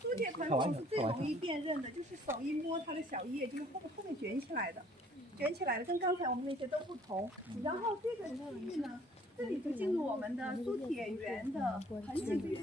苏铁盆种是最容易辨认的，就是手一摸它的小叶，就是后面卷起来的，跟刚才我们那些都不同。然后这个区域呢，这里就进入我们的苏铁园的盆景园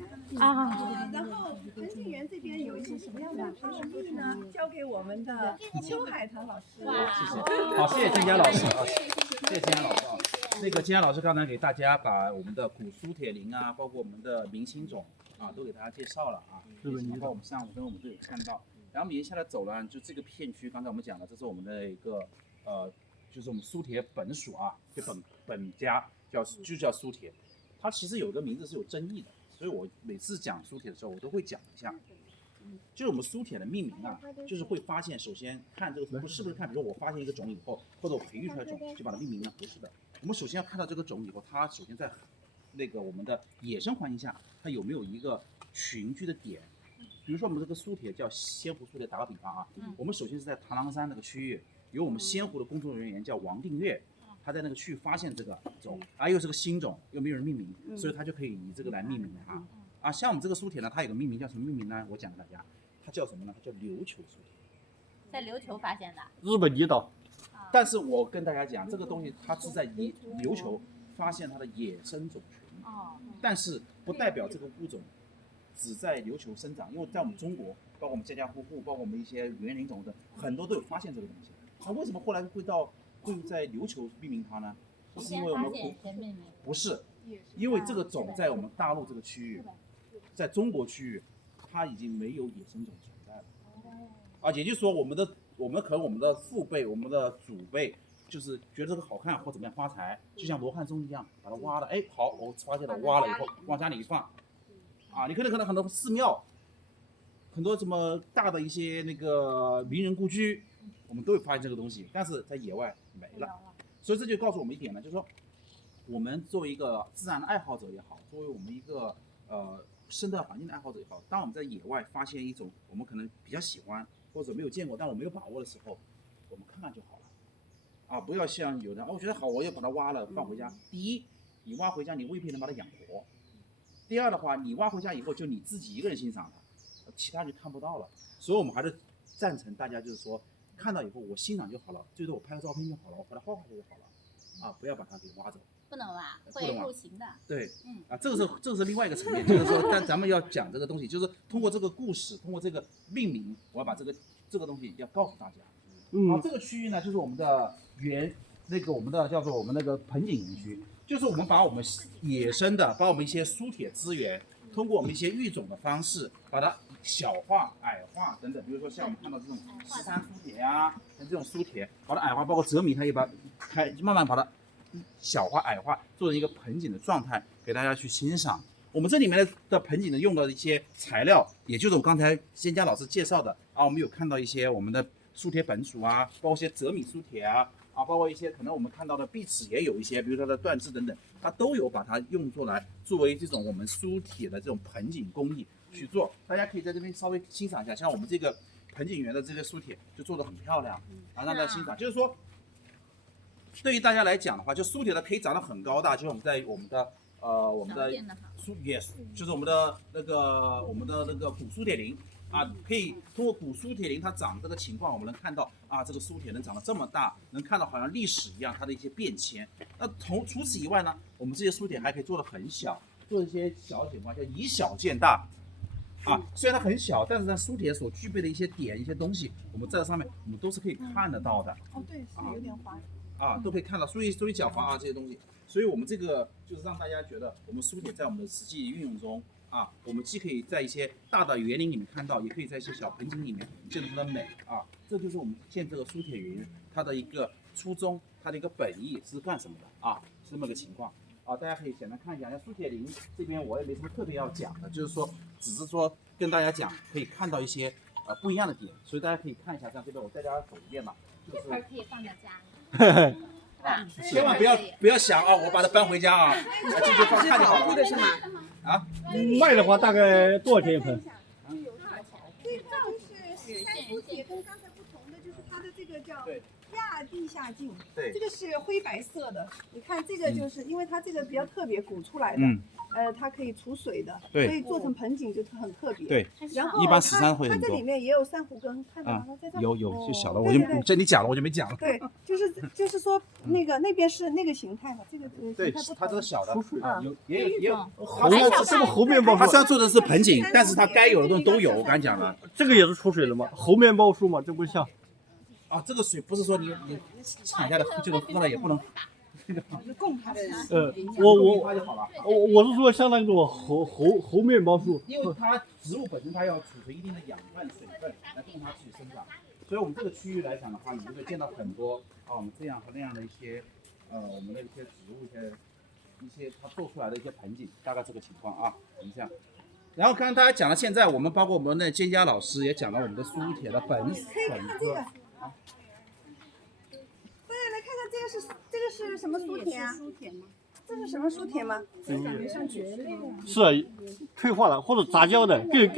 然后盆景园这边有一些什么样的培育呢？交给我们的邱海棠老师。谢谢，好，谢谢金佳老师啊，谢谢金佳老师啊。那个金佳老师刚才给大家把我们的古苏铁林啊，包括我们的明星种啊，都给大家介绍了啊。然后我们上午跟我们都有看到，然后我们沿下来走呢，就这个片区，刚才我们讲了，这是我们的一个就是我们苏铁本属啊，就本家就叫苏铁，它其实有个名字是有争议的，所以我每次讲苏铁的时候，我都会讲一下。就是我们苏铁的命名啊，就是会发现，首先看这个是不是看，比如说我发现一个种以后，或者我培育出来种就把它命名了，不是的。我们首先要看到这个种以后，它首先在那个我们的野生环境下，它有没有一个群居的点。比如说我们这个苏铁叫仙湖苏铁，打个比方啊，我们首先是在螳螂山那个区域，有我们仙湖的工作人员叫王定岳，他在那个区域发现这个种，又是个新种，又没有人命名，所以他就可以以这个来命名它。像我们这个苏铁呢，它有个命名叫什么命名呢？我讲给大家，它叫什么呢？它叫琉球苏铁，在琉球发现的，日本离岛。但是我跟大家讲，这个东西它是在琉球发现它的野生种群，但是不代表这个物种只在琉球生长，因为在我们中国，包括我们家家户户，包括我们一些园林种的，很多都有发现这个东西。那为什么后来会在琉球命名它呢？不是因为我们不是，因为这个种在我们大陆这个区域，在中国区域，它已经没有野生种存在了。也就是说，我们可能我们的父辈、我们的祖辈，就是觉得这个好看或怎么样发财，就像罗汉松一样，把它挖了，好，我发现了，挖了以后往家里一放，你可能很多寺庙，很多什么大的一些那个名人故居，我们都会发现这个东西，但是在野外没了。所以这就告诉我们一点呢，就是说，我们作为一个自然的爱好者也好，作为我们一个生态环境的爱好者也好，当我们在野外发现一种我们可能比较喜欢或者没有见过但我没有把握的时候，我们看看就好了，不要像有人我觉得好，我要把它挖了放回家。第一，你挖回家你未必能把它养活；第二的话，你挖回家以后就你自己一个人欣赏它，其他人就看不到了。所以我们还是赞成大家就是说，看到以后我欣赏就好了，最多我拍个照片就好了，我把它画就好了，不要把它给挖走。不能挖，会入刑的。对，这个是另外一个层面，就是说，但咱们要讲这个东西，就是通过这个故事，通过这个命名，我要把这个东西要告诉大家。这个区域呢，就是我们的我们的叫做我们那个盆景园区，就是我们把我们野生的，把我们一些苏铁资源，通过我们一些育种的方式，把它小化、矮化等等。比如说像我们看到这种13苏铁像这种苏铁，把它矮化，包括泽米，它也慢慢把它小化、矮化，做成一个盆景的状态，给大家去欣赏。我们这里面的盆景呢，用的一些材料，也就是我刚才仙家老师介绍的我们有看到一些我们的苏铁本属包括一些泽米苏铁包括一些可能我们看到的碧齿也有一些，比如说它的断枝等等，它都有把它用作为这种我们苏铁的这种盆景工艺去做。大家可以在这边稍微欣赏一下，像我们这个盆景园的这个苏铁就做得很漂亮让大家欣赏。就是说，对于大家来讲的话，就苏铁的可以长得很高大，就是我们在我们的就是我们的那个古苏铁林可以通过古苏铁林它长这个情况，我们能看到这个苏铁能长得这么大，能看到好像历史一样它的一些变迁。那除此以外呢，我们这些苏铁还可以做得很小，做一些小情况，叫以小见大虽然它很小，但是呢苏铁所具备的一些点、一些东西，我们在这上面我们都是可以看得到的。对，是有点滑。都可以看到，所以狡猾这些东西，所以我们这个就是让大家觉得我们苏铁在我们的实际运用中我们既可以在一些大的园林里面看到，也可以在一些小盆景里面见到它的美这就是我们建这个苏铁园它的一个初衷，它的一个本意是干什么的是这么个情况大家可以简单看一下。像苏铁林这边我也没什么特别要讲的，就是说只是说跟大家讲可以看到一些不一样的点，所以大家可以看一下。像这边我带大家走一遍嘛，就是这盆可以放在家里。千万不要想我把它搬回家这就放看就好了。的是吗？卖的话大概多少钱一盆？这个就是13苏铁跟刚才不同的，就是它的这个叫下地下茎，对这个是灰白色的。你看这个就是因为它这个比较特别鼓出来的，它可以储水的，所对以做成盆景就很特别。对，然后一般石山会它很多这里面也有珊瑚根，看到吗？在这儿有就小的，哦我就对对对这你讲了我就没讲了。对，就是说那边是那个形态嘛，这个对形态不，同。它这个小的啊也有。猴这个猴面包树，它虽然做的是盆景，但是它该有的东西都有。我刚才讲了这个也是出水的吗？猴面包树吗？这不像。啊，这个水不是说你产下来就能喝了，也不能。供它的。我是说像那种猴面包树，因为它植物本身它要储存一定的养分、水分来供它去生长，所以我们这个区域来讲的话，你就会见到很多我们这样和那样的一些我们的一些植物一些它做出来的一些盆景，大概这个情况啊，等一下。然后刚刚大家讲了，现在我们包括我们的蒹葭老师也讲了我们的苏铁的本可以看看这个。大家来看看这个是什么苏铁啊？这是什么苏铁吗？是退化了或者杂交的，跟